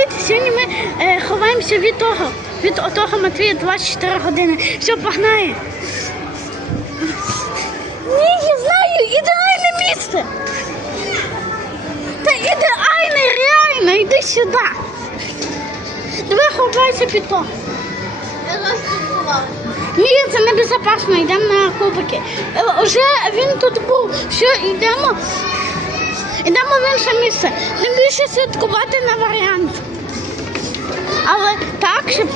Дивіться, сьогодні ми е, ховаємося від того, від отого Матвія 24 години. Все, погнали. Ні, я знаю, ідеальне місце. Та ідеальне, реально, йди сюди. Давай ховайся під то. Ні, це небезпечно, йдемо на кубики. Е, Вже він тут був. Все, йдемо. Йдемо в інше місце. Не більше слідкувати на варіант. Але так, щоб,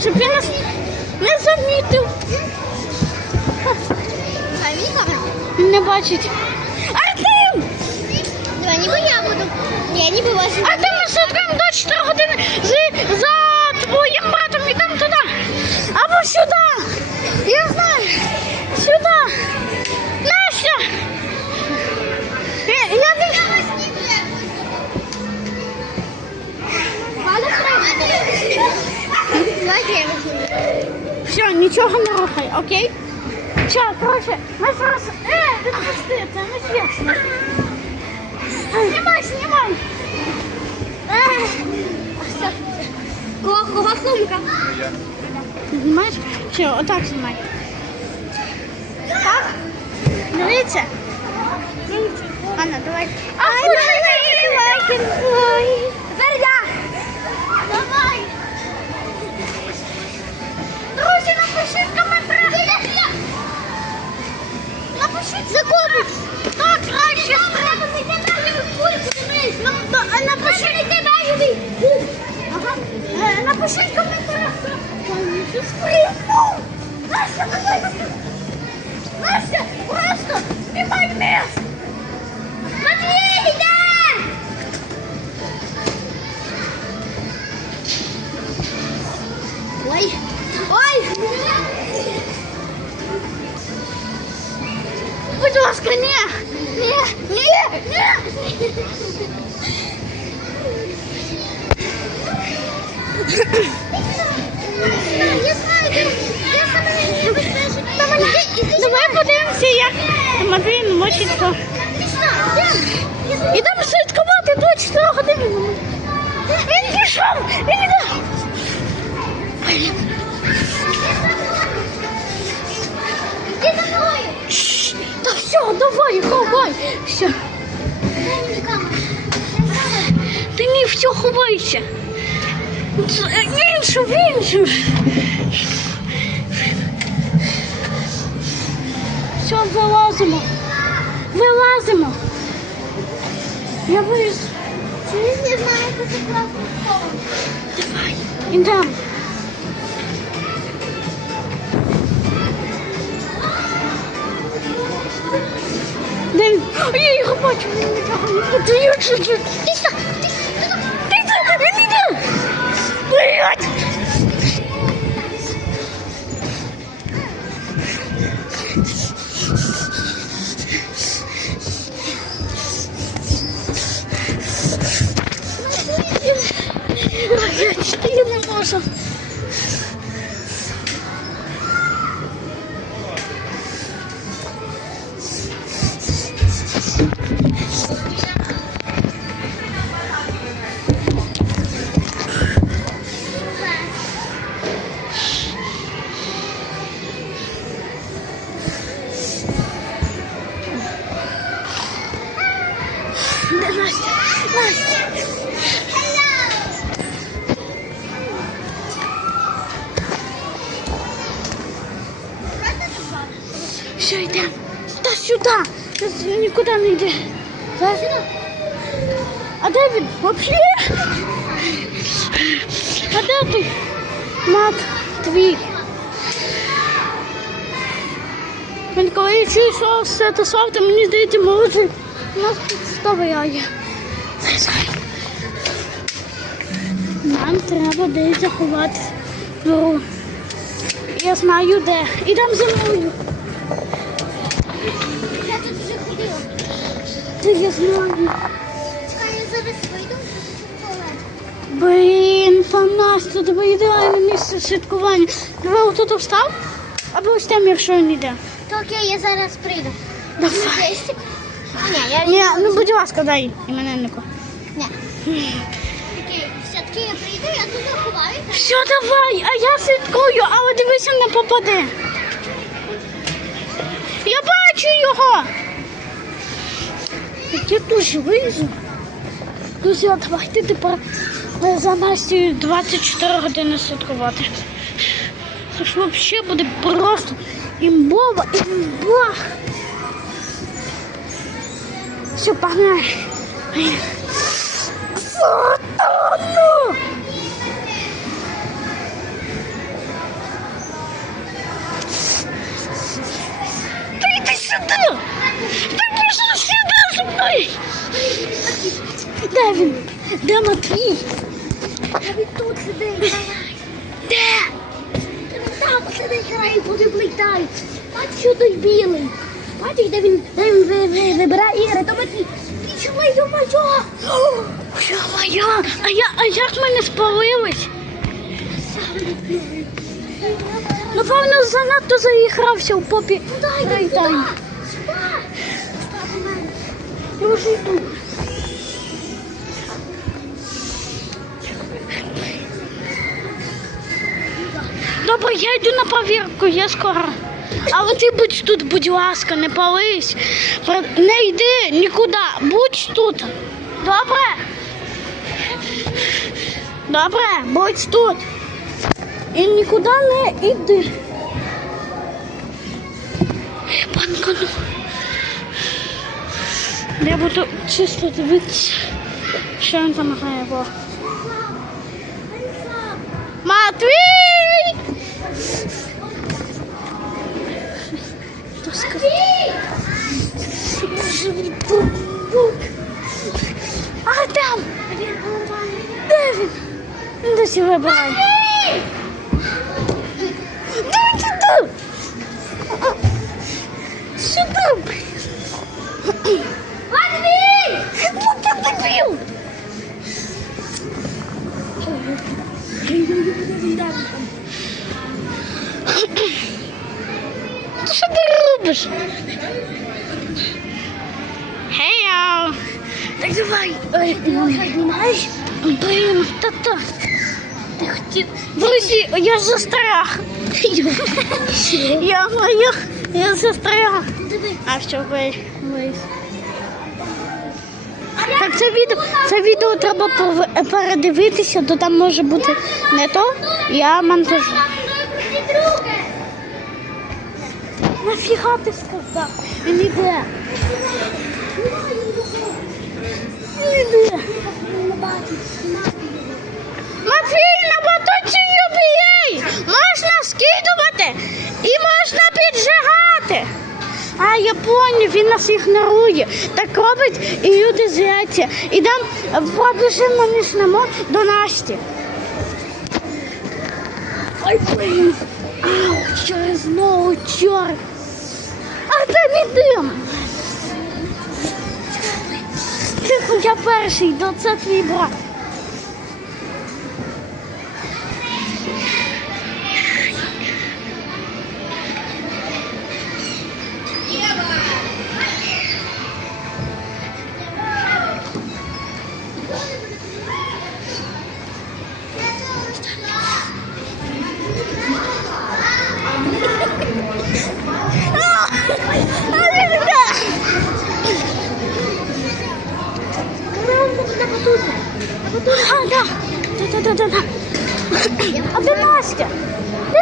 щоб він нас не замітив. Не бачить. Артем! Давай, ніби я буду. Ні, ніби ваші. Артем, ми слідкуємо до 4 години з, за твоїм братом. Йдемо туди. Або сюди. Я знаю. Нічого не рухай, окей? Все, коротше, ми зараз... Е, відпусти, це не чесно. Знімай, знімай. Е, все. Кого, кого сумка? Знімаєш? Все, отак знімай. Так? Дивіться. Дивіться. Анна, давай. А, давай, давай. Тепер я. Давай. Настя, просто знімай місце. Матвій, йде! Ой. Ой. Будь ласка, ні. Ні, ні, ні. Я знаю, не безпечна. Давай подивимося, як Матвій мочить то. Ідемо слідкувати до 4 години. Він пішов, він мною. Та все, давай, ховай. Все. Ти ні, все, ховайся. Це Інше, в інше. Все, вилазимо. Вилазимо. Я виліз. Чуєш. Давай, ідемо. Де він? Я його бачу, він нічого не. Я не можу. Все, йдемо. Та сюди. Нікуди не йде. Зараз. А де він? Вообще? А де ти? Мат твій. Він коли я чую слово Святослав, то мені здається, молодший. Нас підставляє. Зай. Нам треба десь заховати. Ну, я знаю де. Ідемо за мною. Та я знаю. Чекай, я зараз вийду. Блін, там Настя, тебе ідеальне місце слідкування. Давай отут встав, або ось там, якщо він йде. То окей, я зараз прийду. Давай. Ні, я Ні, ну будь ласка, дай імениннику. Ні. Такий, все-таки я прийду, я тут заховаюся. Все, давай, а я слідкую, але дивися, не попаде. Я бачу його. Я дуже вилізу. Друзі, давайте тепер е, за Настю 24 години слідкувати. Це ж взагалі буде просто імбова, імба. Все, погнали. Фотону! Та йди сюди! Ти мною! Де він? Де Матвій? А він тут сидить. Де? Він там сидить, грає, подивний дай. Бачиш, що той білий. Бачиш, де він, де він ви- ви- вибирає ігри, то Матвій. Відчувай, думаю, Що моя? А я, а як ми не спалились? Напевно, занадто заігрався в попі. Ну дай, дай, Я вже йду. Добре, я йду на повірку, я скоро. Але ти будь тут, будь ласка, не пались. Не йди нікуди, будь тут. Добре? Добре, будь тут. І нікуди не йди. Панка, ну. Я буду чисто дивитися, що він там грає. Бо. Матвій! Хто сказав? А там! Де він? Він досі вибирає. Робиш? Хея! Так давай! Ой, Знімаєш? Блін, та-та! Ти хотів... Друзі, я застряг! Я, я, я застряг! А що ви? Так це відео, це відео треба передивитися, то там може бути не то. Я монтажу. Нафіга ти сказав? Він іде. Він іде. Матвій, на батуці юбілей! Можна скидувати і можна піджигати. А я поняв, він нас ігнорує. Так робить і люди зляться. Ідемо пробіжимо нічнемо до Насті. Ой, блін. Ау, через знову чорт. Дим? Я перший, до це твій брат.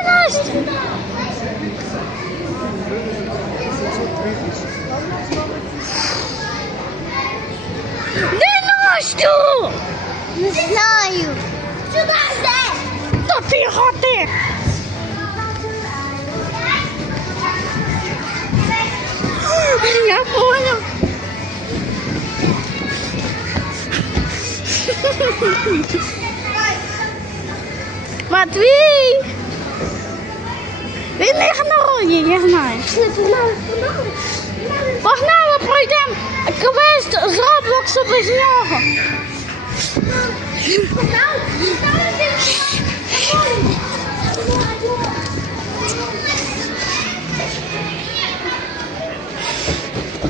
Настя? Де Де Настю? Не знаю. Сюди йде. Та ти готи. Я понял. Матвій! Він ігнорує, я знаю. Погнали, погнали, погнали. Погнали, пройдемо квест з Роблоксу без нього. Погнали, погнали.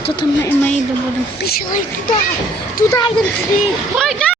то там ми, ми йдемо будемо. Пішли туди. Туди йдемо туди. Пройдемо